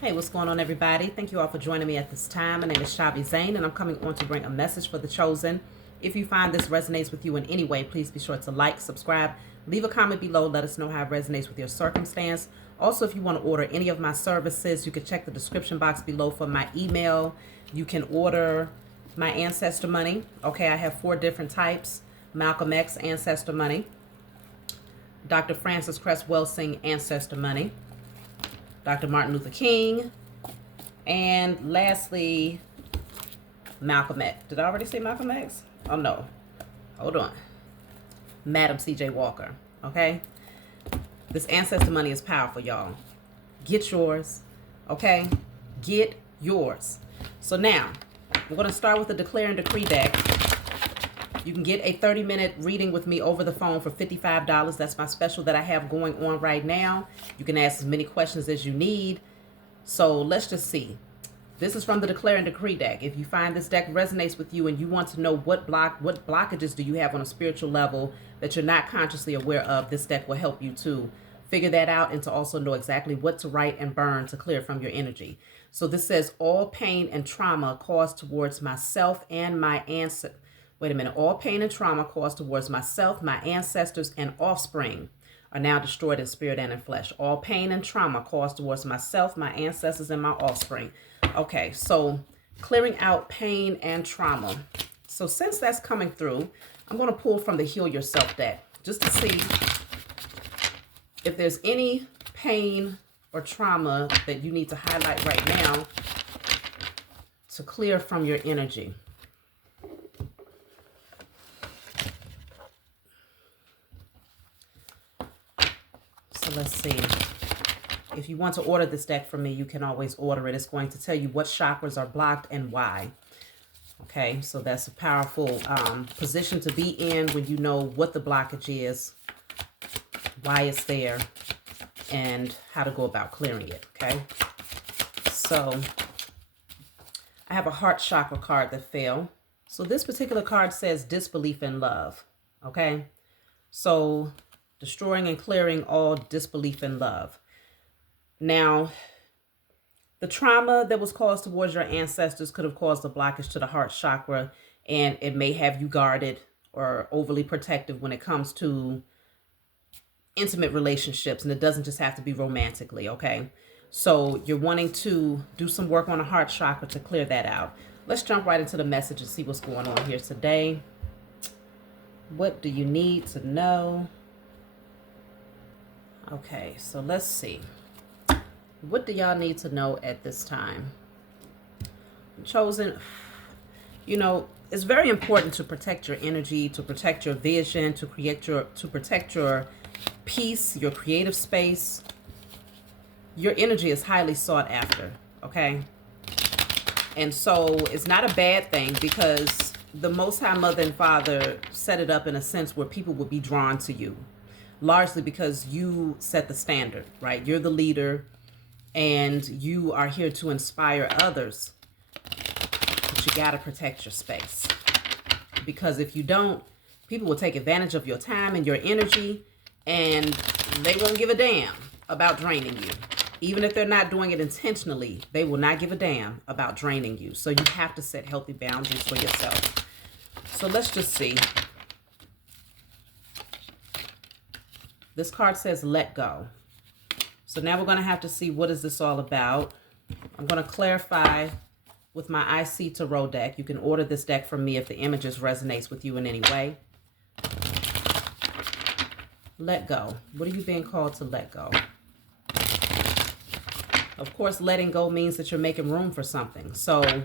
Hey, what's going on, everybody? Thank you all for joining me at this time. My name is Shavi Zane, and I'm coming on to bring a message for the chosen. If you find this resonates with you in any way, please be sure to like, subscribe, leave a comment below. Let us know how it resonates with your circumstance. Also, if you want to order any of my services, you can check the description box below for my email. You can order my ancestor money. Okay, I have 4 different types: Malcolm X ancestor money, Dr. Francis Cress Welsing ancestor money, Dr. Martin Luther King, and lastly, Malcolm X. Did I already say Malcolm X? Oh, no. Hold on. Madam C.J. Walker. Okay? This ancestor money is powerful, y'all. Get yours. Okay? Get yours. So now, we're going to start with the Declare and Decree deck. You can get a 30-minute reading with me over the phone for $55. That's my special that I have going on right now. You can ask as many questions as you need. So let's just see. This is from the Declare and Decree deck. If you find this deck resonates with you and you want to know what blockages do you have on a spiritual level that you're not consciously aware of, this deck will help you to figure that out and to also know exactly what to write and burn to clear from your energy. So this says, all pain and trauma caused towards myself and my ancestors. Wait a minute. All pain and trauma caused towards myself, my ancestors, and offspring are now destroyed in spirit and in flesh. All pain and trauma caused towards myself, my ancestors, and my offspring. Okay, so clearing out pain and trauma. So since that's coming through, I'm going to pull from the Heal Yourself deck just to see if there's any pain or trauma that you need to highlight right now to clear from your energy. So let's see. If you want to order this deck from me, you can always order it. It's going to tell you what chakras are blocked and why. Okay, so that's a powerful position to be in when you know what the blockage is, why it's there, and how to go about clearing it. Okay, so I have a heart chakra card that fell. So this particular card says disbelief in love. Okay, so destroying and clearing all disbelief in love. Now, the trauma that was caused towards your ancestors could have caused a blockage to the heart chakra, and it may have you guarded or overly protective when it comes to intimate relationships, and it doesn't just have to be romantically, okay? So you're wanting to do some work on the heart chakra to clear that out. Let's jump right into the message and see what's going on here today. What do you need to know? Okay, so let's see. What do y'all need to know at this time? Chosen, you know, it's very important to protect your energy, to protect your vision, to protect your peace, your creative space. Your energy is highly sought after, okay? And so it's not a bad thing, because the Most High Mother and Father set it up in a sense where people will be drawn to you, largely because you set the standard, right? You're the leader, and you are here to inspire others. But you got to protect your space, because if you don't, people will take advantage of your time and your energy, and they won't give a damn about draining you. Even if they're not doing it intentionally, they will not give a damn about draining you. So you have to set healthy boundaries for yourself. So let's just see. This card says let go. So now we're going to have to see, what is this all about? I'm going to clarify with my IC Tarot deck. You can order this deck from me if the images resonates with you in any way. Let go. What are you being called to let go? Of course, letting go means that you're making room for something. So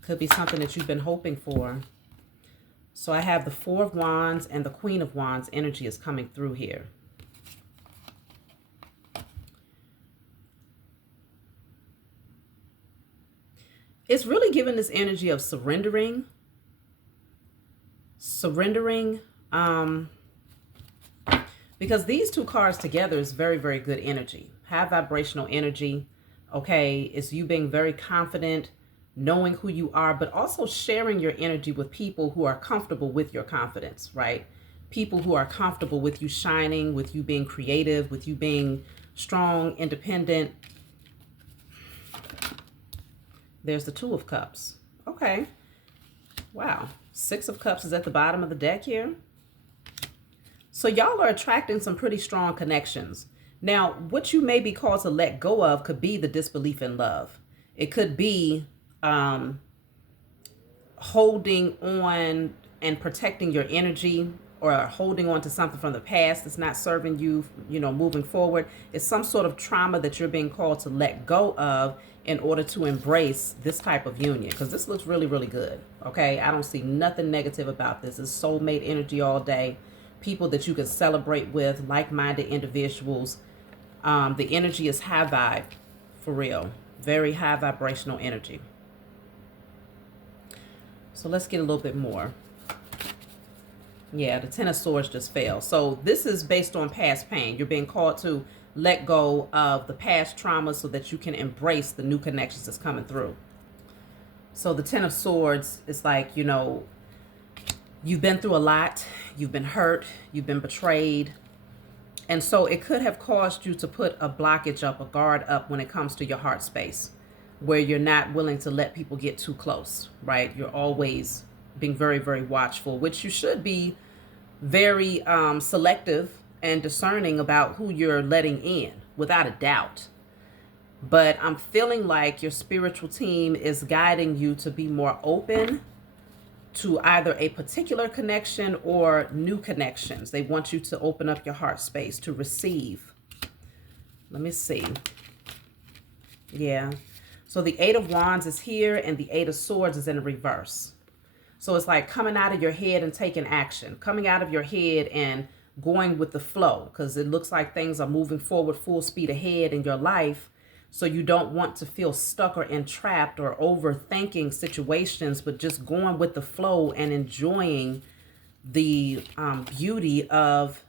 could be something that you've been hoping for. So I have the Four of Wands and the Queen of Wands energy is coming through here. It's really giving this energy of surrendering. Because these two cards together is very, very good energy. High vibrational energy. Okay, it's you being very confident, knowing who you are, but also sharing your energy with people who are comfortable with your confidence, right? People who are comfortable with you shining, with you being creative, with you being strong, independent. There's the Two of Cups. Okay. Wow. Six of Cups is at the bottom of the deck here. So y'all are attracting some pretty strong connections. Now, what you may be called to let go of could be the disbelief in love. It could be holding on and protecting your energy, or holding on to something from the past that's not serving you, moving forward. It's some sort of trauma that you're being called to let go of in order to embrace this type of union, because this looks really, really good. Okay, I don't see nothing negative about this. It's soulmate energy all day. People that you can celebrate with, like-minded individuals. The energy is high vibe, for real. Very high vibrational energy. So let's get a little bit more. Yeah, the Ten of Swords just fell. So this is based on past pain. You're being called to let go of the past trauma so that you can embrace the new connections that's coming through. So the Ten of Swords is like, you've been through a lot. You've been hurt. You've been betrayed. And so it could have caused you to put a blockage up, a guard up when it comes to your heart space, where you're not willing to let people get too close, right? You're always being very, very watchful, which you should be very selective and discerning about who you're letting in, without a doubt. But I'm feeling like your spiritual team is guiding you to be more open to either a particular connection or new connections. They want you to open up your heart space to receive. Let me see. Yeah. So the Eight of Wands is here and the Eight of Swords is in reverse. So it's like coming out of your head and taking action, coming out of your head and going with the flow, because it looks like things are moving forward full speed ahead in your life. So you don't want to feel stuck or entrapped or overthinking situations, but just going with the flow and enjoying the beauty of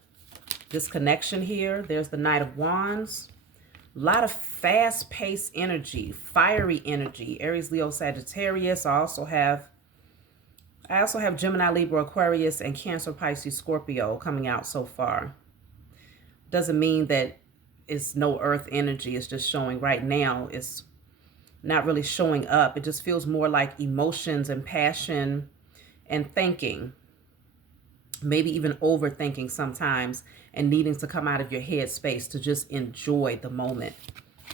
this connection here. There's the Knight of Wands. A lot of fast-paced energy, fiery energy. Aries, Leo, Sagittarius. I also have Gemini, Libra, Aquarius, and Cancer, Pisces, Scorpio coming out so far. Doesn't mean that it's no earth energy. It's just showing right now. It's not really showing up. It just feels more like emotions and passion and thinking. Maybe even overthinking sometimes, and needing to come out of your head space to just enjoy the moment.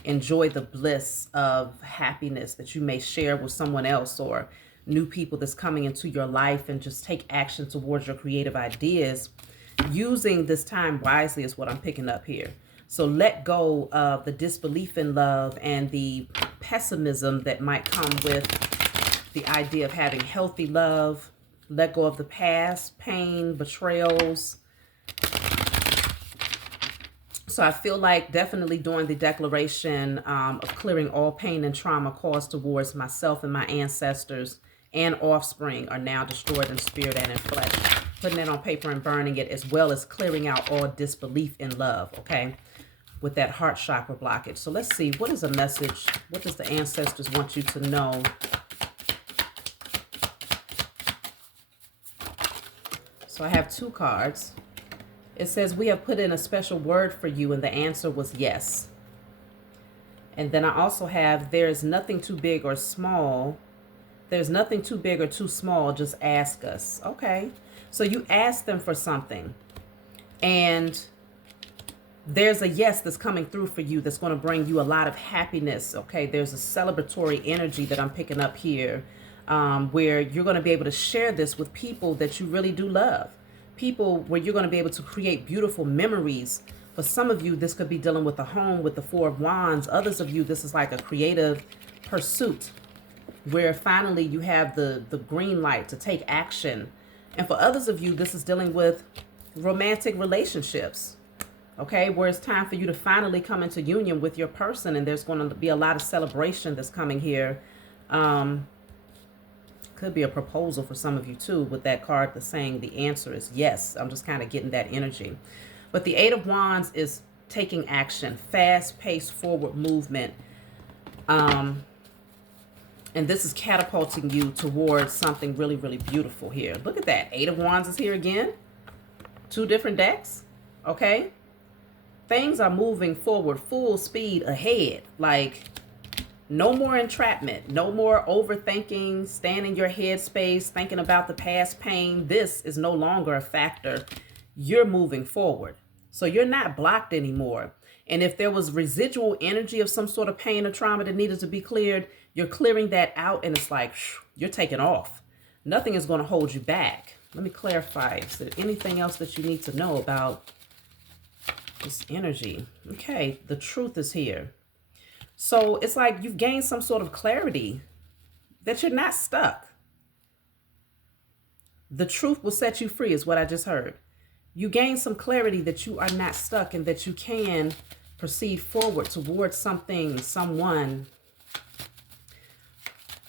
Enjoy the bliss of happiness that you may share with someone else or new people that's coming into your life, and just take action towards your creative ideas. Using this time wisely is what I'm picking up here. So let go of the disbelief in love and the pessimism that might come with the idea of having healthy love. Let go of the past, pain, betrayals. So I feel like definitely doing the declaration of clearing all pain and trauma caused towards myself and my ancestors and offspring are now destroyed in spirit and in flesh. Putting it on paper and burning it, as well as clearing out all disbelief in love, okay? With that heart chakra blockage. So let's see, what is a message? What does the ancestors want you to know? So I have two cards. It says, we have put in a special word for you, and the answer was yes. And then I also have, there is nothing too big or small. There's nothing too big or too small. Just ask us. Okay. So you ask them for something, and there's a yes that's coming through for you that's going to bring you a lot of happiness. Okay. There's a celebratory energy that I'm picking up here, where you're going to be able to share this with people that you really do love. People where you're going to be able to create beautiful memories. For some of you, this could be dealing with a home with the Four of Wands. Others of you, this is like a creative pursuit where finally you have the green light to take action. And for others of you, this is dealing with romantic relationships, okay, where it's time for you to finally come into union with your person. And there's going to be a lot of celebration that's coming here. Could be a proposal for some of you too, with that card that's saying the answer is yes. I'm just kind of getting that energy. But the Eight of Wands is taking action, fast-paced forward movement. And this is catapulting you towards something really, really beautiful here. Look at that. Eight of Wands is here again. Two different decks. Okay. things are moving forward full speed ahead. Like, no more entrapment, no more overthinking, staying in your headspace, thinking about the past pain. This is no longer a factor. You're moving forward. So you're not blocked anymore. And if there was residual energy of some sort of pain or trauma that needed to be cleared, you're clearing that out, and it's like, you're taking off. Nothing is going to hold you back. Let me clarify. Is there anything else that you need to know about this energy? Okay, the truth is here. So it's like you've gained some sort of clarity that you're not stuck. The truth will set you free is what I just heard. You gain some clarity that you are not stuck and that you can proceed forward towards something, someone.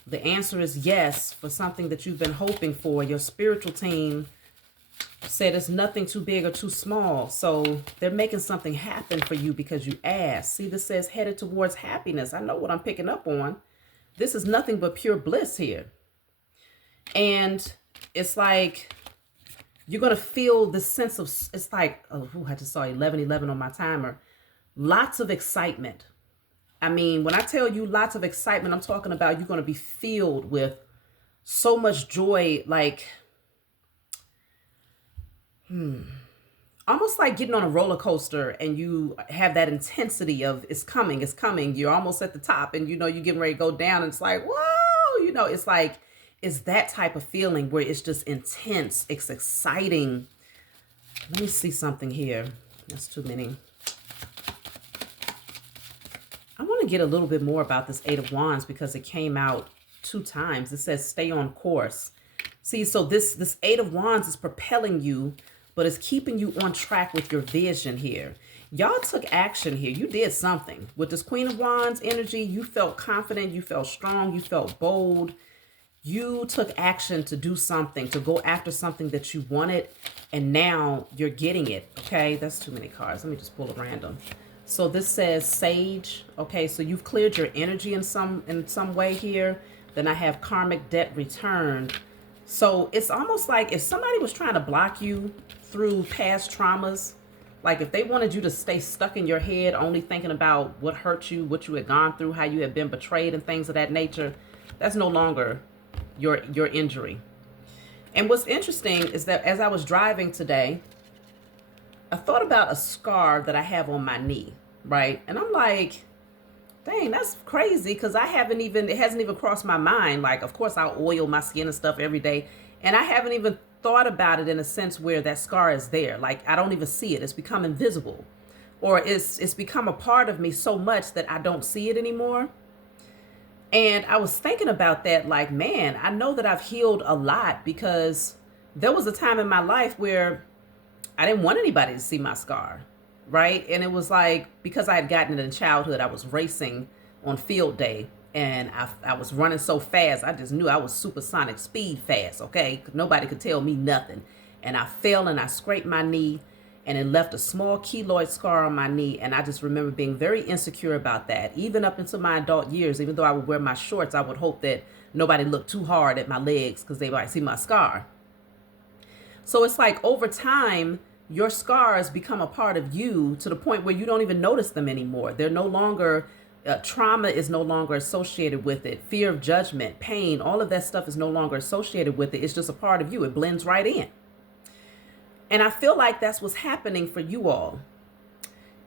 The answer is yes for something that you've been hoping for. Your spiritual team said it's nothing too big or too small. So they're making something happen for you because you asked. See, this says headed towards happiness. I know what I'm picking up on. This is nothing but pure bliss here. And it's like you're going to feel this sense of, it's like, oh, I just saw 11:11 on my timer. Lots of excitement. I mean, when I tell you lots of excitement, I'm talking about you're going to be filled with so much joy, like, almost like getting on a roller coaster and you have that intensity of it's coming, it's coming. You're almost at the top and you're getting ready to go down and it's like, whoa, it's like, it's that type of feeling where it's just intense. It's exciting. Let me see something here. That's too many. I want to get a little bit more about this Eight of Wands because it came out 2 times. It says stay on course. See, so this Eight of Wands is propelling you, but it's keeping you on track with your vision here. Y'all took action here. You did something. With this Queen of Wands energy, you felt confident, you felt strong, you felt bold. You took action to do something, to go after something that you wanted, and now you're getting it. Okay, that's too many cards. Let me just pull a random. So this says Sage. Okay, so you've cleared your energy in some way here. Then I have karmic debt returned. So it's almost like if somebody was trying to block you through past traumas, like if they wanted you to stay stuck in your head, only thinking about what hurt you, what you had gone through, how you had been betrayed and things of that nature, that's no longer your injury. And what's interesting is that as I was driving today, I thought about a scar that I have on my knee, right? And I'm like, dang, that's crazy because it hasn't even crossed my mind. Like, of course, I'll oil my skin and stuff every day. And I haven't even thought about it in a sense where that scar is there. Like, I don't even see it. It's become invisible. Or it's become a part of me so much that I don't see it anymore. And I was thinking about that, like, man, I know that I've healed a lot because there was a time in my life where I didn't want anybody to see my scar, right? And it was like, because I had gotten it in childhood, I was racing on field day and I was running so fast. I just knew I was supersonic speed fast, okay? Nobody could tell me nothing. And I fell and I scraped my knee and it left a small keloid scar on my knee. And I just remember being very insecure about that. Even up into my adult years, even though I would wear my shorts, I would hope that nobody looked too hard at my legs because they might see my scar. So it's like over time, your scars become a part of you to the point where you don't even notice them anymore. They're no longer, trauma is no longer associated with it. Fear of judgment, pain, all of that stuff is no longer associated with it. It's just a part of you. It blends right in. And I feel like that's what's happening for you all.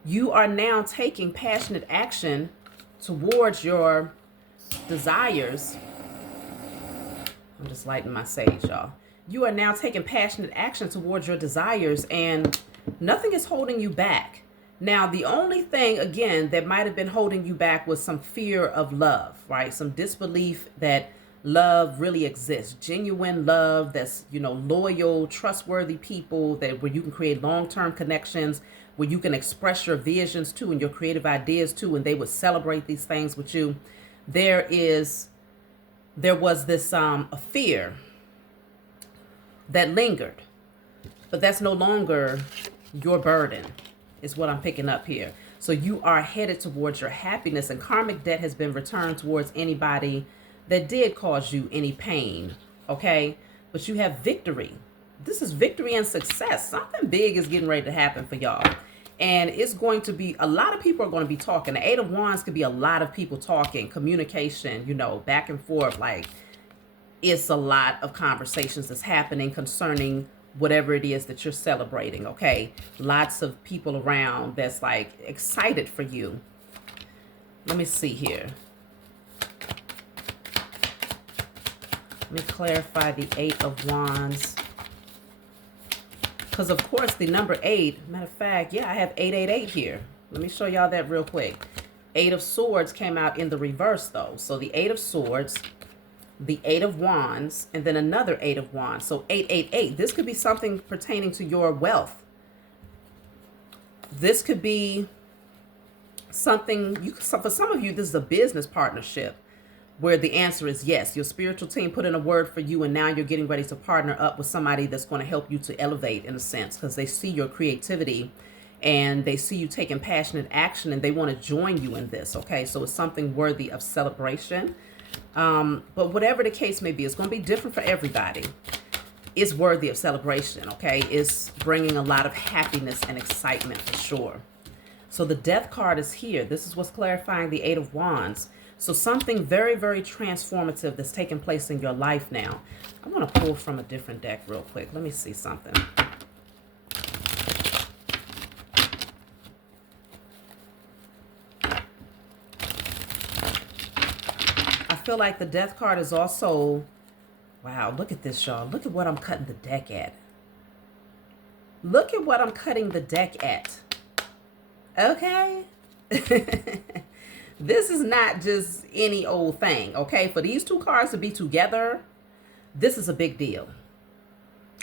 You are now taking passionate action towards your desires. I'm just lighting my sage, y'all. You are now taking passionate action towards your desires and nothing is holding you back. Now, the only thing, again, that might have been holding you back was some fear of love, right? Some disbelief that love really exists. Genuine love that's, loyal, trustworthy people where you can create long-term connections, where you can express your visions too and your creative ideas too, and they would celebrate these things with you. There was this a fear that lingered, but that's no longer your burden is what I'm picking up here. So you are headed towards your happiness, and karmic debt has been returned towards anybody that did cause you any pain, okay? But you have victory. This is victory and success. Something big is getting ready to happen for y'all. And it's going to be, a lot of people are going to be talking. The Eight of Wands could be a lot of people talking, communication, you know, back and forth. Like, it's a lot of conversations that's happening concerning whatever it is that you're celebrating, okay? Lots of people around that's like excited for you. Let me see here. Let me clarify the Eight of Wands. Because, of course, the number 8, matter of fact, yeah, I have 888 here. Let me show y'all that real quick. 8 of Swords came out in the reverse, though. So the 8 of Swords, the 8 of Wands, and then another 8 of Wands. So 888. This could be something pertaining to your wealth. This could be something, for some of you, this is a business partnership where the answer is yes. Your spiritual team put in a word for you, and now you're getting ready to partner up with somebody that's going to help you to elevate, in a sense, because they see your creativity and they see you taking passionate action, and they want to join you in this, okay? So it's something worthy of celebration. But whatever the case may be, it's going to be different for everybody. It's worthy of celebration, okay? It's bringing a lot of happiness and excitement for sure. So the Death card is here. This is what's clarifying the Eight of Wands. So something very, very transformative that's taking place in your life now. I want to pull from a different deck real quick. Let me see something. I feel like the Death card is also... Wow, look at this, y'all. Look at what I'm cutting the deck at. Look at what I'm cutting the deck at. Okay? This is not just any old thing, okay? For these two cards to be together, this is a big deal.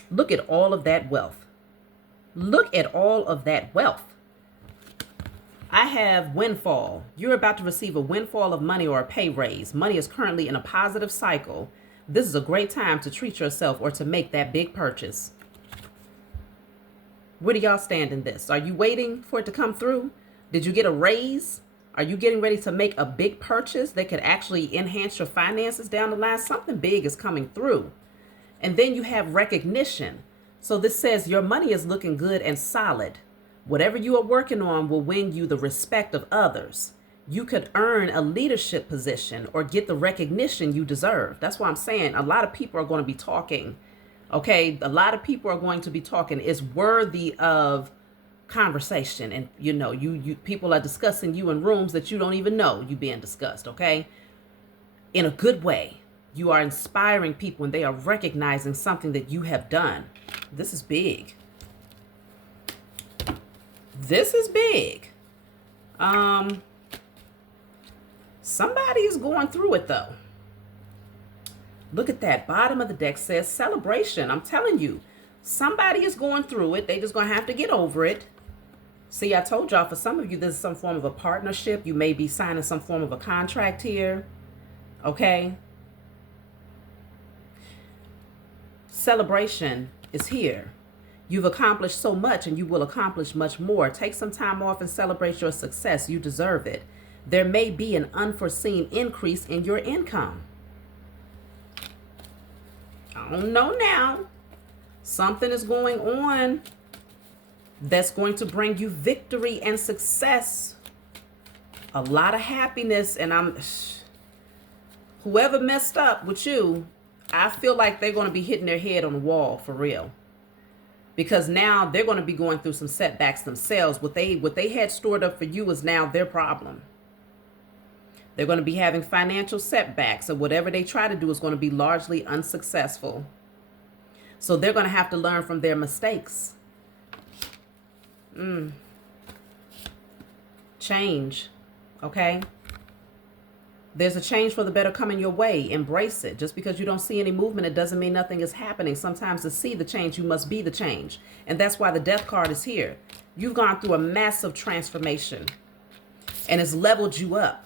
Look at all of that wealth. Look at all of that wealth. I have windfall. You're about to receive a windfall of money or a pay raise. Money is currently in a positive cycle. This is a great time to treat yourself or to make that big purchase. Where do y'all stand in this? Are you waiting for it to come through? Did you get a raise? Are you getting ready to make a big purchase that could actually enhance your finances down the line? Something big is coming through. And then you have recognition. So this says your money is looking good and solid. Whatever you are working on will win you the respect of others. You could earn a leadership position or get the recognition you deserve. That's why I'm saying a lot of people are going to be talking. Okay, a lot of people are going to be talking. It's worthy of conversation, and you know, you people are discussing you in rooms that you don't even know you being discussed, okay? In a good way. You are inspiring people and they are recognizing something that you have done. This is big. This is big. Somebody is going through it though. Look at that. Bottom of the deck says celebration. I'm telling you, somebody is going through it. They just going to have to get over it. See, I told y'all, for some of you, this is some form of a partnership. You may be signing some form of a contract here. Okay? Celebration is here. You've accomplished so much and you will accomplish much more. Take some time off and celebrate your success. You deserve it. There may be an unforeseen increase in your income. I don't know now. Something is going on that's going to bring you victory and success. A lot of happiness. And whoever messed up with you, I feel like they're going to be hitting their head on the wall for real. Because now they're going to be going through some setbacks themselves. What they had stored up for you is now their problem. They're going to be having financial setbacks. So whatever they try to do is going to be largely unsuccessful. So they're going to have to learn from their mistakes. Change. Okay? There's a change for the better coming your way. Embrace it. Just because you don't see any movement, it doesn't mean nothing is happening. Sometimes to see the change, you must be the change. And that's why the Death card is here. You've gone through a massive transformation. And it's leveled you up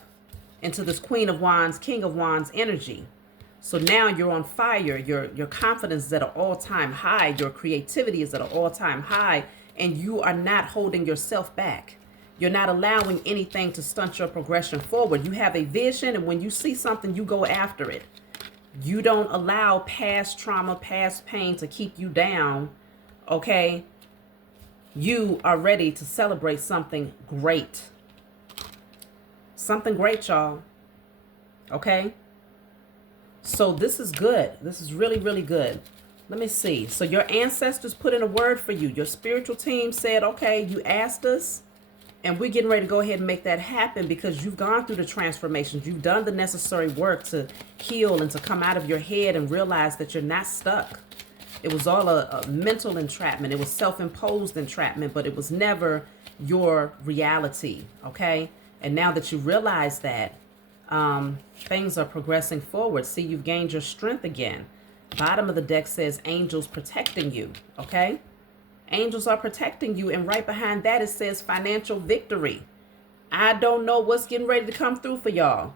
into this Queen of Wands, King of Wands energy. So now you're on fire. Your confidence is at an all-time high. Your creativity is at an all-time high. And you are not holding yourself back. You're not allowing anything to stunt your progression forward. You have a vision, and when you see something, you go after it. You don't allow past trauma, past pain to keep you down, okay? You are ready to celebrate something great. Something great, y'all. Okay? So this is good. This is really, really good. Let me see. So your ancestors put in a word for you. Your spiritual team said, okay, you asked us, and we're getting ready to go ahead and make that happen because you've gone through the transformations. You've done the necessary work to heal and to come out of your head and realize that you're not stuck. It was all a mental entrapment. It was self-imposed entrapment, but it was never your reality, okay? And now that you realize that, things are progressing forward. See, you've gained your strength again. Bottom of the deck says angels protecting you, okay? Angels are protecting you. And right behind that, it says financial victory. I don't know what's getting ready to come through for y'all,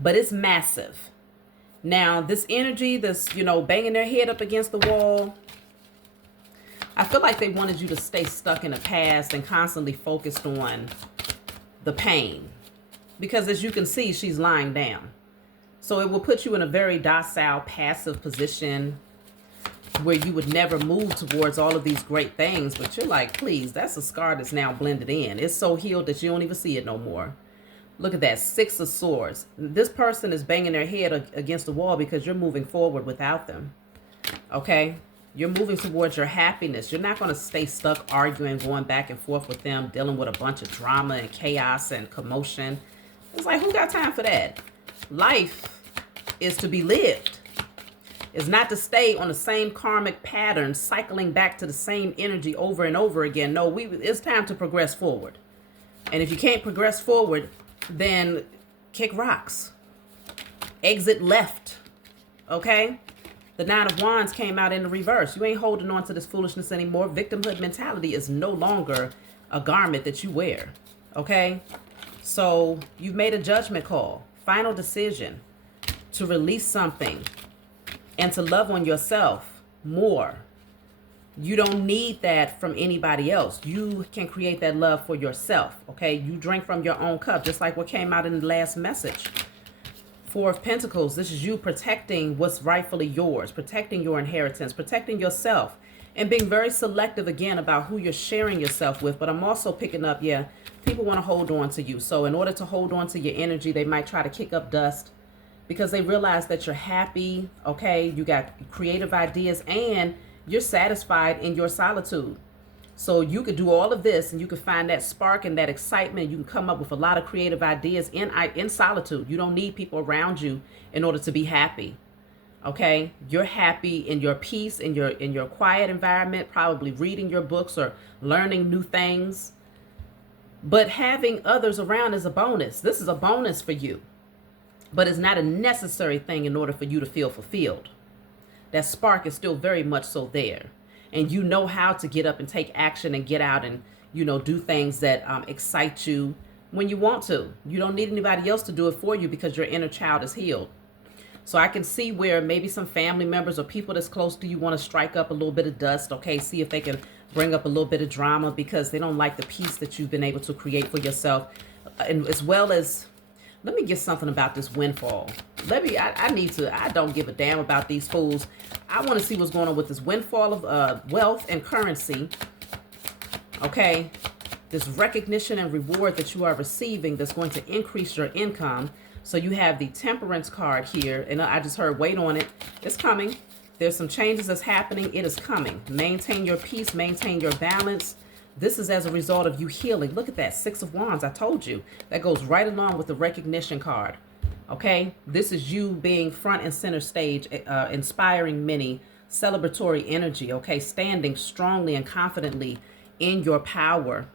but it's massive. Now, this energy, this, banging their head up against the wall, I feel like they wanted you to stay stuck in the past and constantly focused on the pain. Because as you can see, she's lying down. So it will put you in a very docile, passive position where you would never move towards all of these great things. But you're like, please, that's a scar that's now blended in. It's so healed that you don't even see it no more. Look at that, 6 of Swords. This person is banging their head against the wall because you're moving forward without them. Okay? You're moving towards your happiness. You're not going to stay stuck arguing, going back and forth with them, dealing with a bunch of drama and chaos and commotion. It's like, who got time for that? Life is to be lived. It's not to stay on the same karmic pattern, cycling back to the same energy over and over again. No, it's time to progress forward. And if you can't progress forward, then kick rocks. Exit left. Okay? The 9 of Wands came out in the reverse. You ain't holding on to this foolishness anymore. Victimhood mentality is no longer a garment that you wear. Okay? So you've made a judgment call. Final decision to release something and to love on yourself more. You don't need that from anybody else. You can create that love for yourself. Okay? You drink from your own cup, just like what came out in the last message. 4 of Pentacles, this is you protecting what's rightfully yours, protecting your inheritance, protecting yourself, and being very selective again about who you're sharing yourself with. But I'm also picking up, people want to hold on to you. So in order to hold on to your energy, they might try to kick up dust because they realize that you're happy, okay? You got creative ideas and you're satisfied in your solitude. So you could do all of this and you could find that spark and that excitement. You can come up with a lot of creative ideas in solitude. You don't need people around you in order to be happy. Okay? You're happy in your peace, in your quiet environment, probably reading your books or learning new things. But having others around is a bonus. This is a bonus for you. But it's not a necessary thing in order for you to feel fulfilled. That spark is still very much so there. And you know how to get up and take action and get out and, do things that excite you when you want to. You don't need anybody else to do it for you because your inner child is healed. So I can see where maybe some family members or people that's close to you want to strike up a little bit of dust, okay? See if they can bring up a little bit of drama because they don't like the peace that you've been able to create for yourself. And as well as, let me get something about this windfall. I don't give a damn about these fools. I want to see what's going on with this windfall of wealth and currency. Okay. This recognition and reward that you are receiving that's going to increase your income. So you have the Temperance card here. And I just heard, wait on it. It's coming. There's some changes that's happening. It is coming. Maintain your peace. Maintain your balance. This is as a result of you healing. Look at that. 6 of Wands. I told you. That goes right along with the recognition card. Okay? This is you being front and center stage, inspiring many, celebratory energy. Okay? Standing strongly and confidently in your power.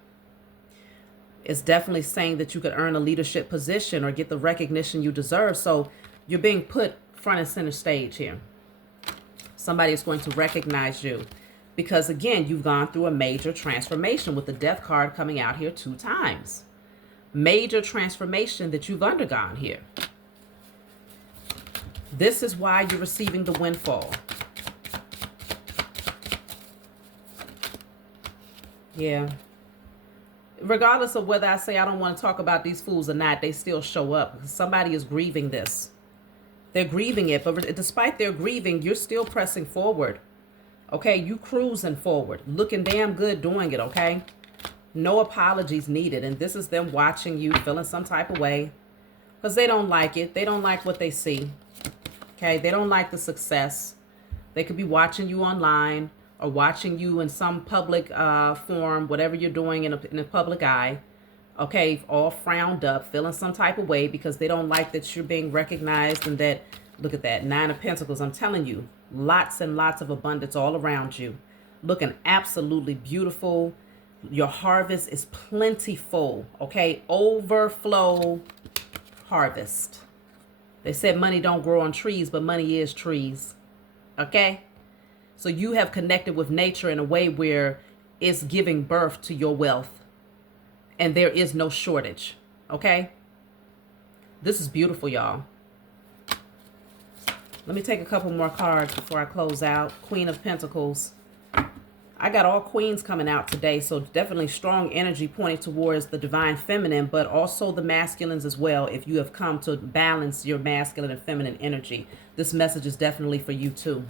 It's definitely saying that you could earn a leadership position or get the recognition you deserve. So you're being put front and center stage here. Somebody is going to recognize you. Because again, you've gone through a major transformation with the Death card coming out here 2 times. Major transformation that you've undergone here. This is why you're receiving the windfall. Yeah. Regardless of whether I say I don't want to talk about these fools or not, they still show up. Somebody is grieving this. They're grieving it, but despite their grieving, you're still pressing forward. Okay, you cruising forward, looking damn good doing it, okay? No apologies needed. And this is them watching you, feeling some type of way. Because they don't like it. They don't like what they see. Okay, they don't like the success. They could be watching you online or watching you in some public forum, whatever you're doing in a public eye. Okay, all frowned up, feeling some type of way because they don't like that you're being recognized and that, look at that, 9 of Pentacles. I'm telling you, lots and lots of abundance all around you. Looking absolutely beautiful. Your harvest is plentiful, okay? Overflow harvest. They said money don't grow on trees, but money is trees, okay? So you have connected with nature in a way where it's giving birth to your wealth. And there is no shortage, okay? This is beautiful, y'all. Let me take a couple more cards before I close out. Queen of Pentacles. I got all queens coming out today, so definitely strong energy pointing towards the divine feminine, but also the masculines as well. If you have come to balance your masculine and feminine energy, this message is definitely for you too.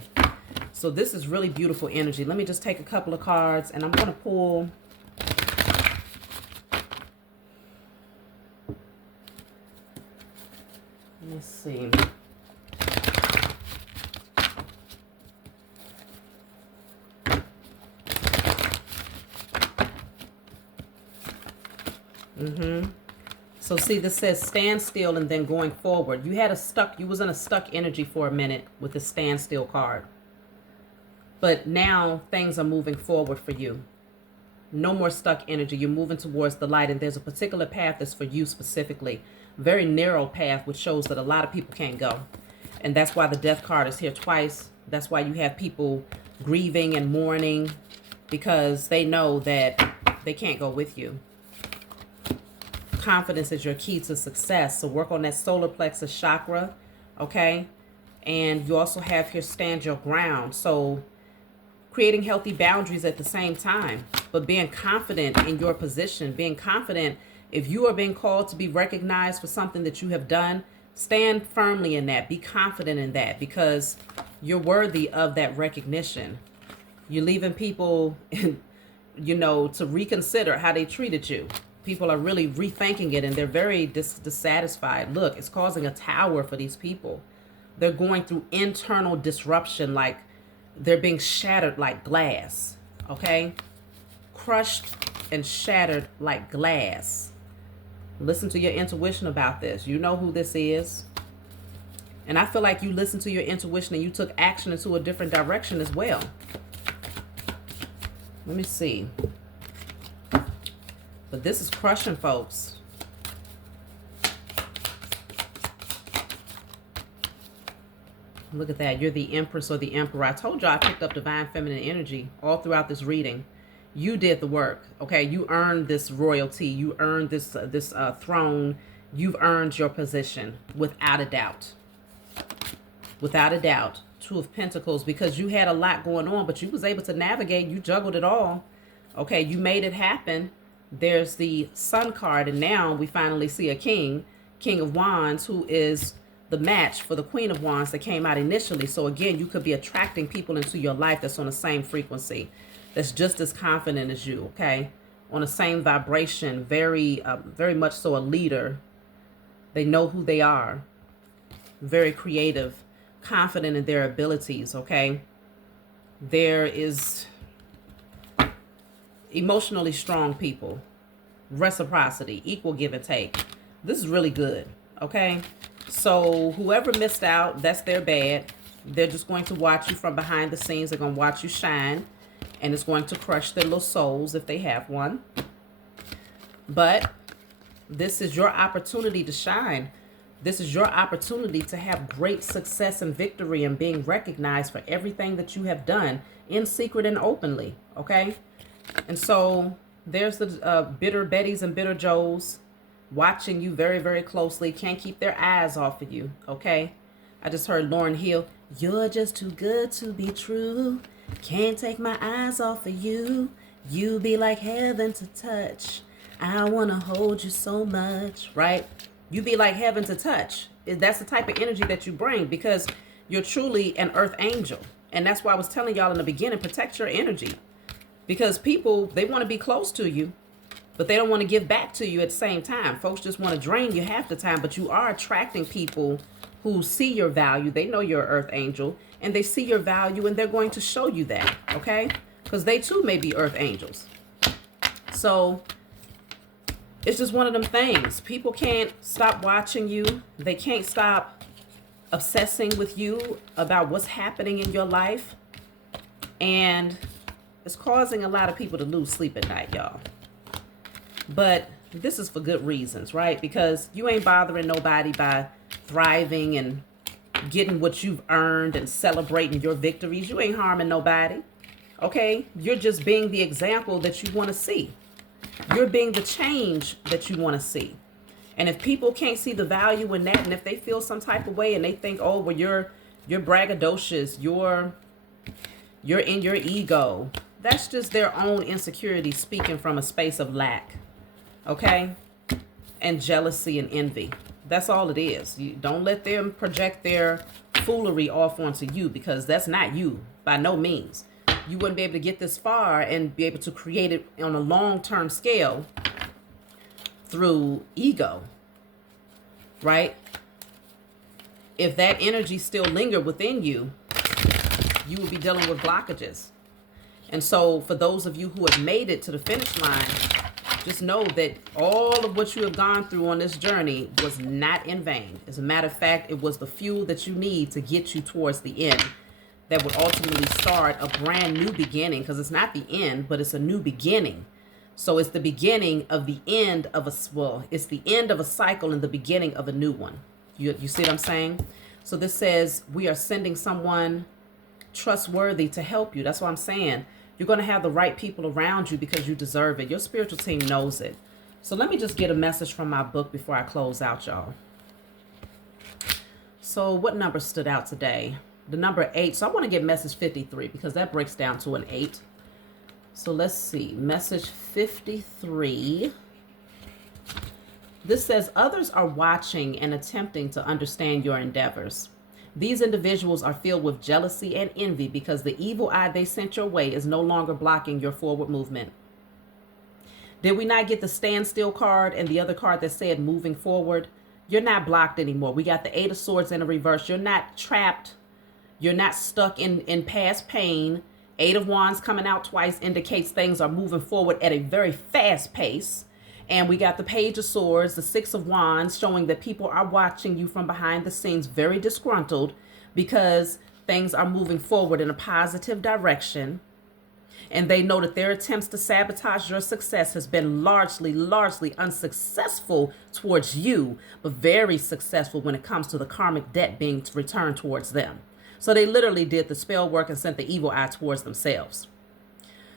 So this is really beautiful energy. Let me just take a couple of cards, and I'm going to pull... Let's see. So see, this says stand still and then going forward. You was in a stuck energy for a minute with the standstill card. But now things are moving forward for you. No more stuck energy. You're moving towards the light, and there's a particular path that's for you specifically. Very narrow path, which shows that a lot of people can't go. And that's why the death card is here twice. That's why you have people grieving and mourning, because they know that they can't go with you. Confidence is your key to success. So work on that solar plexus chakra, okay? And you also have here stand your ground. So creating healthy boundaries at the same time, but being confident in your position, being confident if you are being called to be recognized for something that you have done, stand firmly in that. Be confident in that, because you're worthy of that recognition. You're leaving people, you know, to reconsider how they treated you. People are really rethinking it, and they're very dissatisfied. Look, it's causing a tower for these people. They're going through internal disruption, like they're being shattered like glass, okay? Crushed and shattered like glass. Listen to your intuition about this. You know who this is. And I feel like you listened to your intuition and you took action into a different direction as well. Let me see. But this is crushing, folks. Look at that. You're the Empress or the Emperor. I told you I picked up divine feminine energy all throughout this reading. You did the work, okay? You earned this royalty. You earned this throne. You've earned your position without a doubt. Without a doubt. Two of Pentacles, because you had a lot going on, but you was able to navigate. You juggled it all. Okay, you made it happen. There's the Sun card, and now we finally see a king, King of Wands, who is the match for the Queen of Wands that came out initially. So again, you could be attracting people into your life that's on the same frequency, that's just as confident as you, okay? On the same vibration, very much so a leader. They know who they are. Very creative, confident in their abilities, okay? There is emotionally strong people. Reciprocity, equal give and take. This is really good, okay? So whoever missed out, that's their bad. They're just going to watch you from behind the scenes. They're going to watch you shine. And it's going to crush their little souls if they have one. But this is your opportunity to shine. This is your opportunity to have great success and victory and being recognized for everything that you have done in secret and openly, okay? And so there's the bitter Bettys and bitter Joes watching you very, very closely. Can't keep their eyes off of you, okay? I just heard Lauryn Hill, you're just too good to be true. Can't take my eyes off of you. You be like heaven to touch. I want to hold you so much, right? You be like heaven to touch. That's the type of energy that you bring, because you're truly an earth angel. And that's why I was telling y'all in the beginning, protect your energy. Because people, they want to be close to you, but they don't want to give back to you at the same time. Folks just want to drain you half the time, but you are attracting people who see your value. They know you're an earth angel, and they see your value, and they're going to show you that, okay? Because they too may be earth angels. So it's just one of them things. People can't stop watching you. They can't stop obsessing with you about what's happening in your life. And it's causing a lot of people to lose sleep at night, y'all. But this is for good reasons, right? Because you ain't bothering nobody by thriving and getting what you've earned and celebrating your victories. You ain't harming nobody, okay? You're just being the example that you want to see. You're being the change that you want to see. And if people can't see the value in that, and if they feel some type of way and they think, oh, well, you're braggadocious, you're in your ego, that's just their own insecurity speaking from a space of lack, okay? And jealousy and envy. That's all it is. You don't let them project their foolery off onto you, because that's not you by no means. You wouldn't be able to get this far and be able to create it on a long-term scale through ego, right? If that energy still lingered within you, you would be dealing with blockages. And so for those of you who have made it to the finish line, just know that all of what you have gone through on this journey was not in vain. As a matter of fact, it was the fuel that you need to get you towards the end that would ultimately start a brand new beginning, because it's not the end, but it's a new beginning. So it's the beginning of the end of it's the end of a cycle and the beginning of a new one. You see what I'm saying? So this says we are sending someone trustworthy to help you. That's what I'm saying. You're going to have the right people around you because you deserve it. Your spiritual team knows it. So let me just get a message from my book before I close out, y'all. So what number stood out today? The number 8. So I want to get message 53 because that breaks down to an 8. So let's see. Message 53. This says, others are watching and attempting to understand your endeavors. These individuals are filled with jealousy and envy because the evil eye they sent your way is no longer blocking your forward movement. Did we not get the standstill card and the other card that said moving forward? You're not blocked anymore. We got the 8 of Swords in the reverse. You're not trapped. You're not stuck in past pain. 8 of Wands coming out twice indicates things are moving forward at a very fast pace. And we got the Page of Swords, the 6 of Wands, showing that people are watching you from behind the scenes, very disgruntled because things are moving forward in a positive direction. And they know that their attempts to sabotage your success has been largely unsuccessful towards you, but very successful when it comes to the karmic debt being returned towards them. So they literally did the spell work and sent the evil eye towards themselves.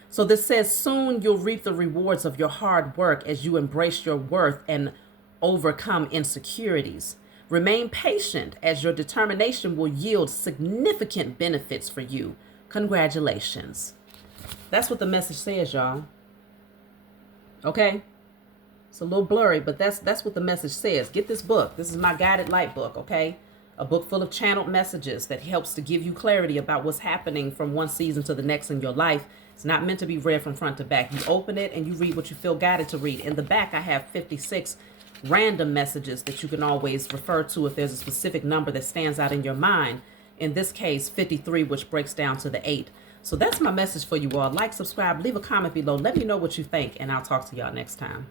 So this says, soon you'll reap the rewards of your hard work as you embrace your worth and overcome insecurities. Remain patient as your determination will yield significant benefits for you. Congratulations. That's what the message says, y'all. Okay? It's a little blurry, but that's what the message says. Get this book. This is my guided light book, okay? A book full of channeled messages that helps to give you clarity about what's happening from one season to the next in your life. It's not meant to be read from front to back. You open it and you read what you feel guided to read. In the back, I have 56 random messages that you can always refer to if there's a specific number that stands out in your mind. In this case, 53, which breaks down to the 8. So that's my message for you all. Like, subscribe, leave a comment below. Let me know what you think, and I'll talk to y'all next time.